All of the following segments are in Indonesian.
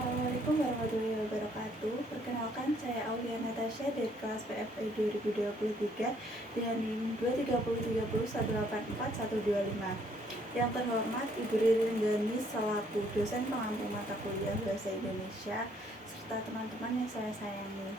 Assalamualaikum warahmatullahi wabarakatuh. Perkenalkan, saya Aulia Natasha dari kelas PFE 2023 dengan NIM 23030184125. Yang terhormat Ibu Ririn Gani selaku dosen pengampu mata kuliah Bahasa Indonesia serta teman-teman yang saya sayangi.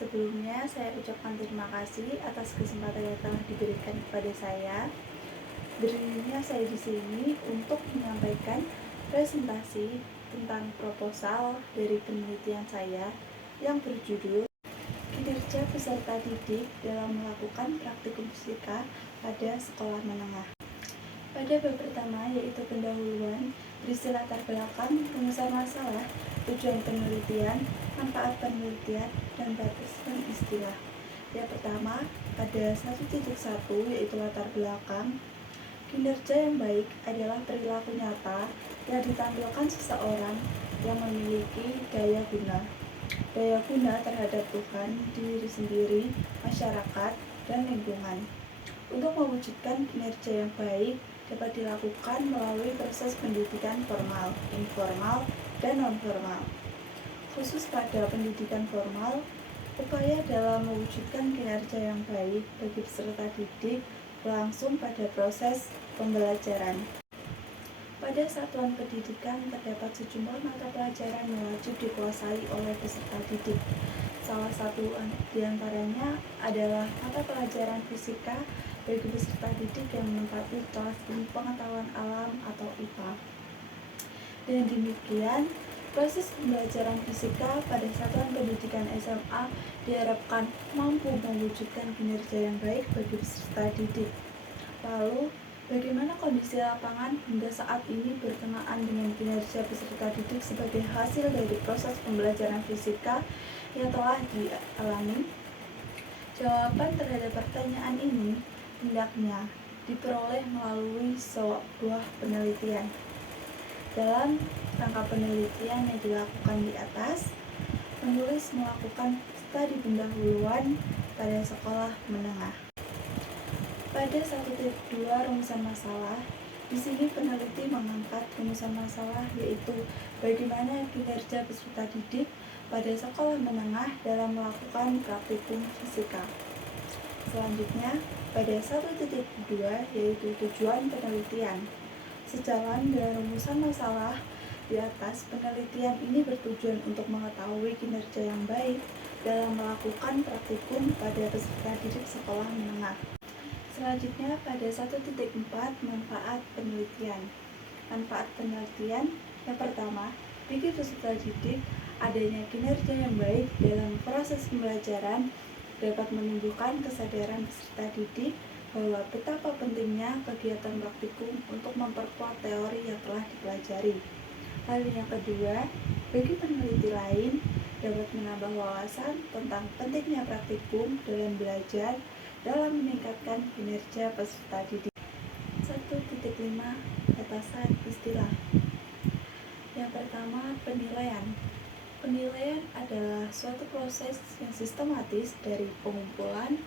Sebelumnya saya ucapkan terima kasih atas kesempatan yang telah diberikan kepada saya. Berdirinya saya di sini untuk menyampaikan presentasi tentang proposal dari penelitian saya yang berjudul Kinerja Peserta Didik dalam Melakukan Praktikum Fisika pada Sekolah Menengah. Pada bab pertama, yaitu pendahuluan, berisi latar belakang, rumusan masalah, tujuan penelitian, manfaat penelitian, dan batasan istilah. Yang pertama, pada 1.1 yaitu latar belakang. Kinerja yang baik adalah perilaku nyata yang ditampilkan seseorang yang memiliki daya guna terhadap Tuhan, diri sendiri, masyarakat, dan lingkungan. Untuk mewujudkan kinerja yang baik dapat dilakukan melalui proses pendidikan formal, informal, dan non-formal. Khusus pada pendidikan formal, upaya dalam mewujudkan kinerja yang baik bagi peserta didik berlangsung pada proses pembelajaran. Pada satuan pendidikan terdapat sejumlah mata pelajaran yang wajib dikuasai oleh peserta didik. Salah satu di antaranya adalah mata pelajaran fisika bagi peserta didik yang menempati kelas ilmu pengetahuan alam atau IPA. Dan demikian, proses pembelajaran fisika pada satuan pendidikan SMA diharapkan mampu mewujudkan kinerja yang baik bagi peserta didik. Lalu, bagaimana kondisi lapangan hingga saat ini berkenaan dengan kinerja peserta didik sebagai hasil dari proses pembelajaran fisika yang telah dialami? Jawaban terhadap pertanyaan ini hendaknya diperoleh melalui sebuah penelitian. Dalam rangka penelitian yang dilakukan di atas, penulis melakukan studi pendahuluan pada sekolah menengah. Pada 1.2 rumusan masalah, di sini peneliti mengangkat rumusan masalah yaitu bagaimana kinerja peserta didik pada sekolah menengah dalam melakukan praktikum fisika. Selanjutnya, pada 1.2 yaitu tujuan penelitian. Sejalan dengan rumusan masalah di atas, penelitian ini bertujuan untuk mengetahui kinerja yang baik dalam melakukan praktikum pada peserta didik sekolah menengah. Selanjutnya, pada 1.4 manfaat penelitian. Manfaat penelitian yang pertama, bagi peserta didik, adanya kinerja yang baik dalam proses pembelajaran dapat menumbuhkan kesadaran peserta didik bahwa betapa pentingnya kegiatan praktikum untuk memperkuat teori yang telah dipelajari. Lalu yang kedua, bagi peneliti lain dapat menambah wawasan tentang pentingnya praktikum dalam belajar dalam meningkatkan kinerja peserta didik. 1.5 batasan istilah. Yang pertama, penilaian. Penilaian adalah suatu proses yang sistematis dari pengumpulan,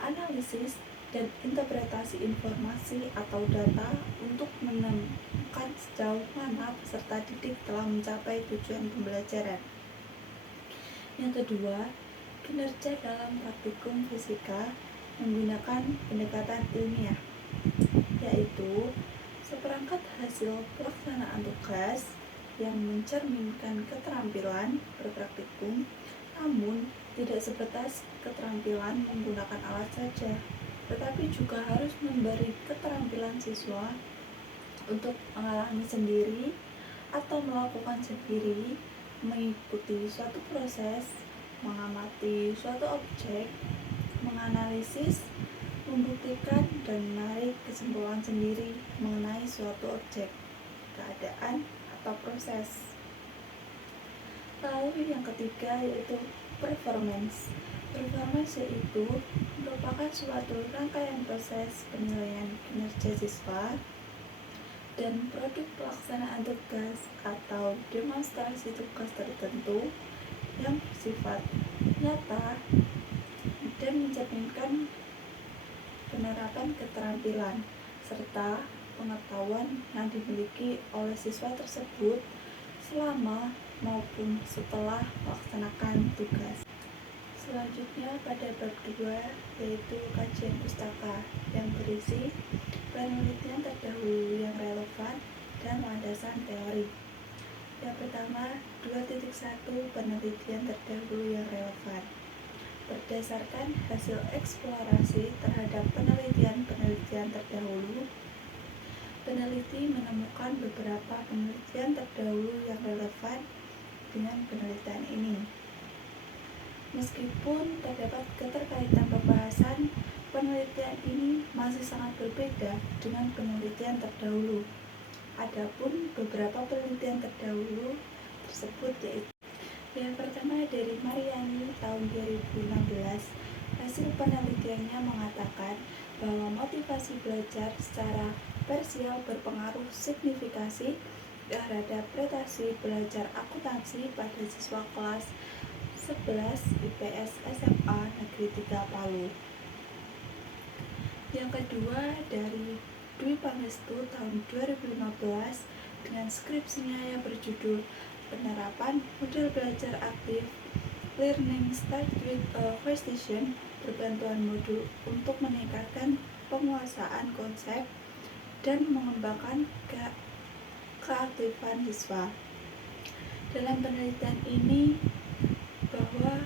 analisis, dan interpretasi informasi atau data untuk menemukan sejauh mana peserta didik telah mencapai tujuan pembelajaran. Yang kedua, kinerja dalam praktikum fisika menggunakan pendekatan ilmiah, yaitu seperangkat hasil pelaksanaan tugas yang mencerminkan keterampilan berpraktikum, namun tidak sebatas keterampilan menggunakan alat saja, tetapi juga harus memberi keterampilan siswa untuk mengalami sendiri atau melakukan sendiri, mengikuti suatu proses, mengamati suatu objek, menganalisis, membuktikan, dan menarik kesimpulan sendiri mengenai suatu objek, keadaan, atau proses. Lalu yang ketiga yaitu performance. Performance yaitu merupakan suatu rangkaian proses penilaian kinerja siswa dan produk pelaksanaan tugas atau demonstrasi tugas tertentu yang bersifat nyata dan mencerminkan penerapan keterampilan serta pengetahuan yang dimiliki oleh siswa tersebut selama maupun setelah melaksanakan tugas. Selanjutnya pada bab 2 yaitu kajian pustaka yang berisi penelitian terdahulu yang relevan dan landasan teori. Yang pertama, 2.1 penelitian terdahulu yang relevan. Berdasarkan hasil eksplorasi terhadap penelitian terdahulu, peneliti menemukan beberapa penelitian terdahulu yang relevan dengan penelitian ini. Meskipun terdapat keterkaitan pembahasan, penelitian ini masih sangat berbeda dengan penelitian terdahulu. Adapun beberapa penelitian terdahulu tersebut yaitu yang pertama dari Mariani tahun 2016. Hasil penelitiannya mengatakan bahwa motivasi belajar secara parsial berpengaruh signifikasi terhadap prestasi belajar akuntansi pada siswa kelas 11 IPS SMA Negeri 3 Palu. Yang kedua dari Dwi Pangestu tahun 2015 dengan skripsinya yang berjudul Penerapan Model Belajar Aktif Learning Start with a Question berbantuan modul untuk meningkatkan penguasaan konsep dan mengembangkan keaktifan siswa. Dalam penelitian ini bahwa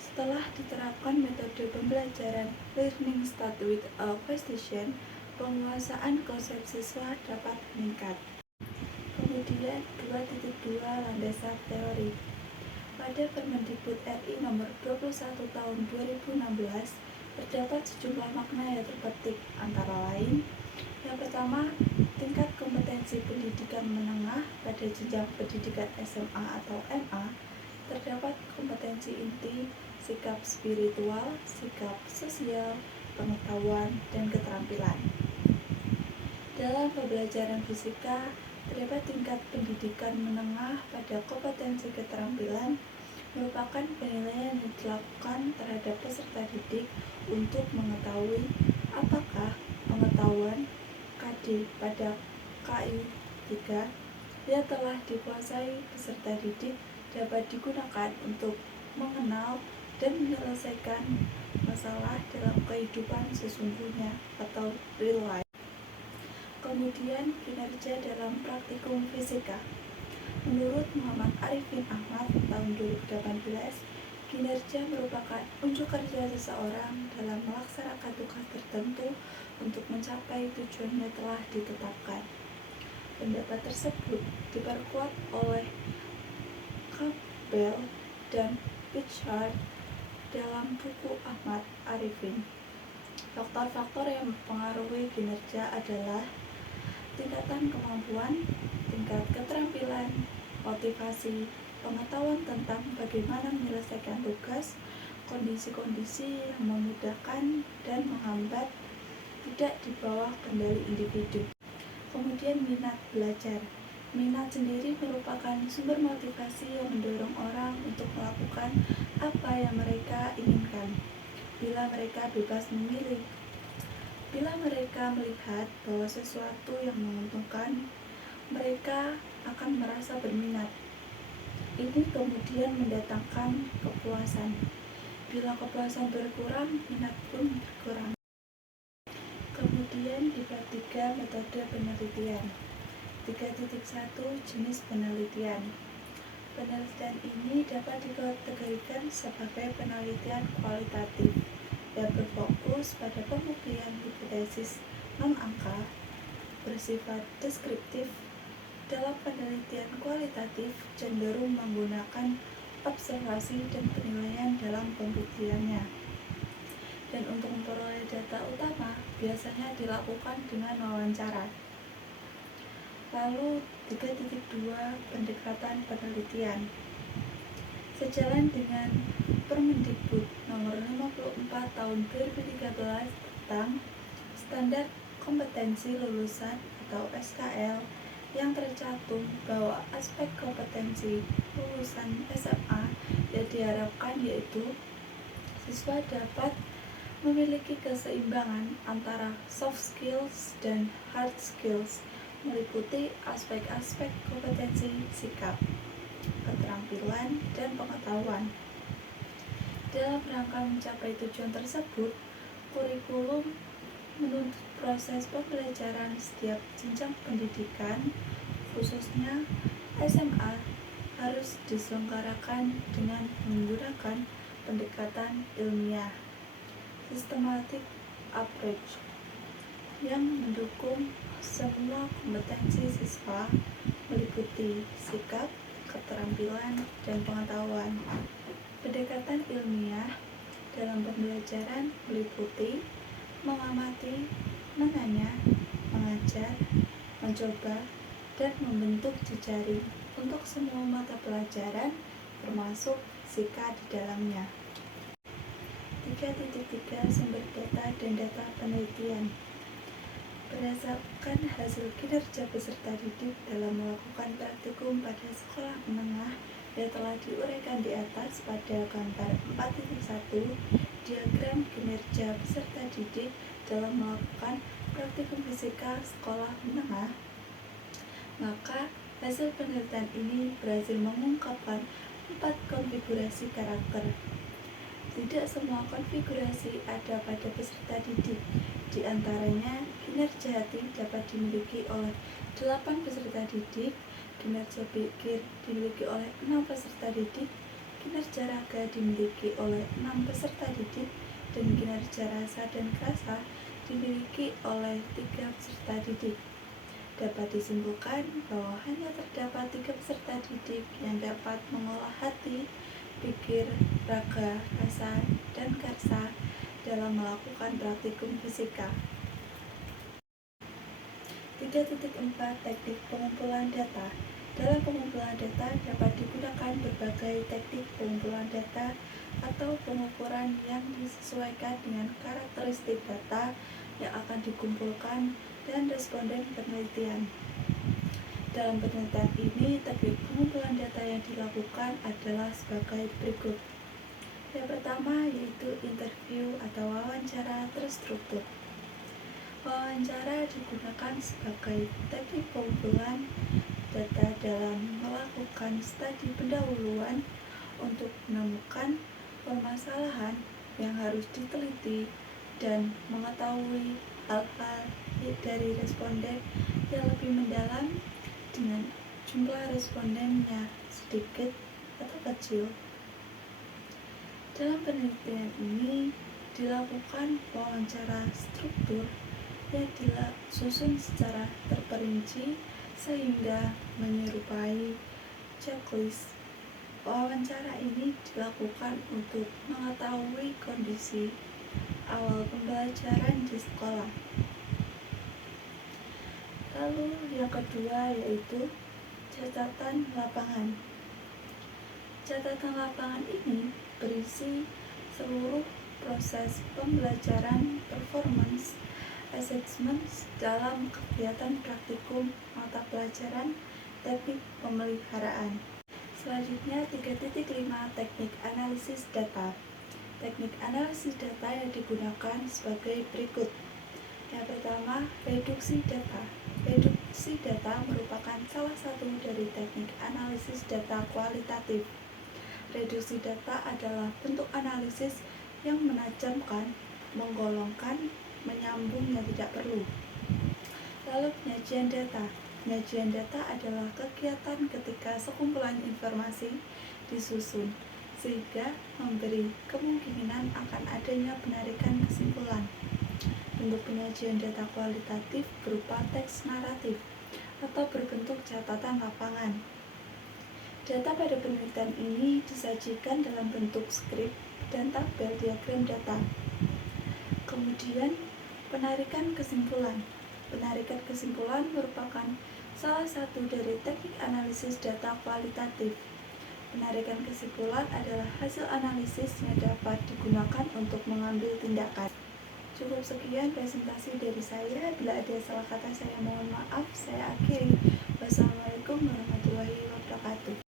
setelah diterapkan metode pembelajaran Learning Start with a Question, penguasaan konsep siswa dapat meningkat. Kemudian 2.2 landasan teori. Pada Permendikbud RI nomor 21 tahun 2016 terdapat sejumlah makna yang terpetik, antara lain yang pertama, tingkat kompetensi pendidikan menengah pada jenjang pendidikan SMA atau MA terdapat kompetensi inti, sikap spiritual, sikap sosial, pengetahuan, dan keterampilan. Dalam pembelajaran fisika, terdapat tingkat pendidikan menengah pada kompetensi keterampilan merupakan penilaian yang dilakukan terhadap peserta didik untuk mengetahui apakah pengetahuan KD pada KI 3 yang telah dikuasai peserta didik dapat digunakan untuk mengenal dan menyelesaikan masalah dalam kehidupan sesungguhnya atau real life. Kemudian kinerja dalam praktikum fisika. Menurut Muhammad Arifin Ahmad tahun 2018, kinerja merupakan unjuk kerja seseorang dalam melaksanakan tugas tertentu untuk mencapai tujuan yang telah ditetapkan. Pendapat tersebut diperkuat oleh Campbell dan Pitchard dalam buku Ahmad Arifin. Faktor-faktor yang mempengaruhi kinerja adalah tingkatan kemampuan, tingkat keterampilan, motivasi, pengetahuan tentang bagaimana menyelesaikan tugas, kondisi-kondisi yang memudahkan dan menghambat tidak di bawah kendali individu. Kemudian minat belajar. Minat sendiri merupakan sumber motivasi yang mendorong orang untuk melakukan apa yang mereka inginkan. Bila mereka bebas memilih, bila mereka melihat bahwa sesuatu yang menguntungkan, mereka akan merasa berminat. Ini kemudian mendatangkan kepuasan. Bila kepuasan berkurang, minat pun berkurang. Kemudian di bab 3 metode penelitian. 3.1 jenis penelitian. Penelitian ini dapat dikategorikan sebagai penelitian kualitatif yang berfokus pada pembuktian hipotesis non-angka bersifat deskriptif. Dalam penelitian kualitatif cenderung menggunakan observasi dan penilaian dalam pembuktiannya. Dan untuk memperoleh data utama biasanya dilakukan dengan wawancara. Lalu 3.2 pendekatan penelitian. Sejalan dengan Permendikbud nomor 54 tahun 2013 tentang standar kompetensi lulusan atau SKL yang tercantum bahwa aspek kompetensi lulusan SMA yang diharapkan yaitu siswa dapat memiliki keseimbangan antara soft skills dan hard skills, meliputi aspek-aspek kompetensi sikap, keterampilan, keterampilan, dan pengetahuan. Dalam rangka mencapai tujuan tersebut, kurikulum menuntut proses pembelajaran setiap jenjang pendidikan, khususnya SMA, harus diselenggarakan dengan menggunakan pendekatan ilmiah, systematic approach, yang mendukung semua kompetensi siswa meliputi sikap, keterampilan, dan pengetahuan. Pendekatan ilmiah dalam pembelajaran meliputi mengamati, menanya, mengajar, mencoba, dan membentuk jejaring untuk semua mata pelajaran termasuk fisika di dalamnya. 3.3 Sumber data dan data penelitian. Berdasarkan hasil kinerja peserta didik dalam melakukan praktikum pada sekolah menengah yang telah diuraikan di atas pada gambar 4.1, diagram kinerja peserta didik dalam melakukan praktikum fisika sekolah menengah, maka hasil penelitian ini berhasil mengungkapkan 4 konfigurasi karakter. Tidak semua konfigurasi ada pada peserta didik. Di antaranya, kinerja hati dapat dimiliki oleh 8 peserta didik, kinerja pikir dimiliki oleh 6 peserta didik, kinerja raga dimiliki oleh 6 peserta didik, dan kinerja rasa dan rasa dimiliki oleh 3 peserta didik. Dapat disimpulkan bahwa hanya terdapat 3 peserta didik yang dapat mengolah hati, pikir, raga, rasa, dan karsa dalam melakukan praktikum fisika. 3.4 Teknik pengumpulan data. Dalam pengumpulan data dapat digunakan berbagai teknik pengumpulan data atau pengukuran yang disesuaikan dengan karakteristik data yang akan dikumpulkan dan responden penelitian. Dalam penelitian ini, teknik pengumpulan data yang dilakukan adalah sebagai berikut. Yang pertama yaitu interview atau wawancara terstruktur. Wawancara digunakan sebagai teknik pengumpulan data dalam melakukan studi pendahuluan untuk menemukan permasalahan yang harus diteliti dan mengetahui hal-hal dari responden yang lebih mendalam dengan jumlah respondennya sedikit atau kecil. Dalam penelitian ini dilakukan wawancara struktur yang disusun secara terperinci sehingga menyerupai checklist. Wawancara ini dilakukan untuk mengetahui kondisi awal pembelajaran di sekolah. Lalu yang kedua yaitu catatan lapangan. Catatan lapangan ini berisi seluruh proses pembelajaran performance assessment dalam kegiatan praktikum mata pelajaran teknik pemeliharaan. Selanjutnya 3.5 Teknik analisis data. Teknik analisis data yang digunakan sebagai berikut. Yang pertama, reduksi data. Reduksi data merupakan salah satu dari teknik analisis data kualitatif. Reduksi data adalah bentuk analisis yang menajamkan, menggolongkan, menyambung yang tidak perlu. Lalu penyajian data. Penyajian data adalah kegiatan ketika sekumpulan informasi disusun sehingga memberi kemungkinan akan adanya penarikan kesimpulan. Bentuk penyajian data kualitatif berupa teks naratif atau berbentuk catatan lapangan. Data pada penelitian ini disajikan dalam bentuk skrip dan tabel diagram data. Kemudian, penarikan kesimpulan. Penarikan kesimpulan merupakan salah satu dari teknik analisis data kualitatif. Penarikan kesimpulan adalah hasil analisis yang dapat digunakan untuk mengambil tindakan. Cukup sekian presentasi dari saya. Bila ada salah kata saya mohon maaf. Saya akhiri. Wassalamualaikum warahmatullahi wabarakatuh.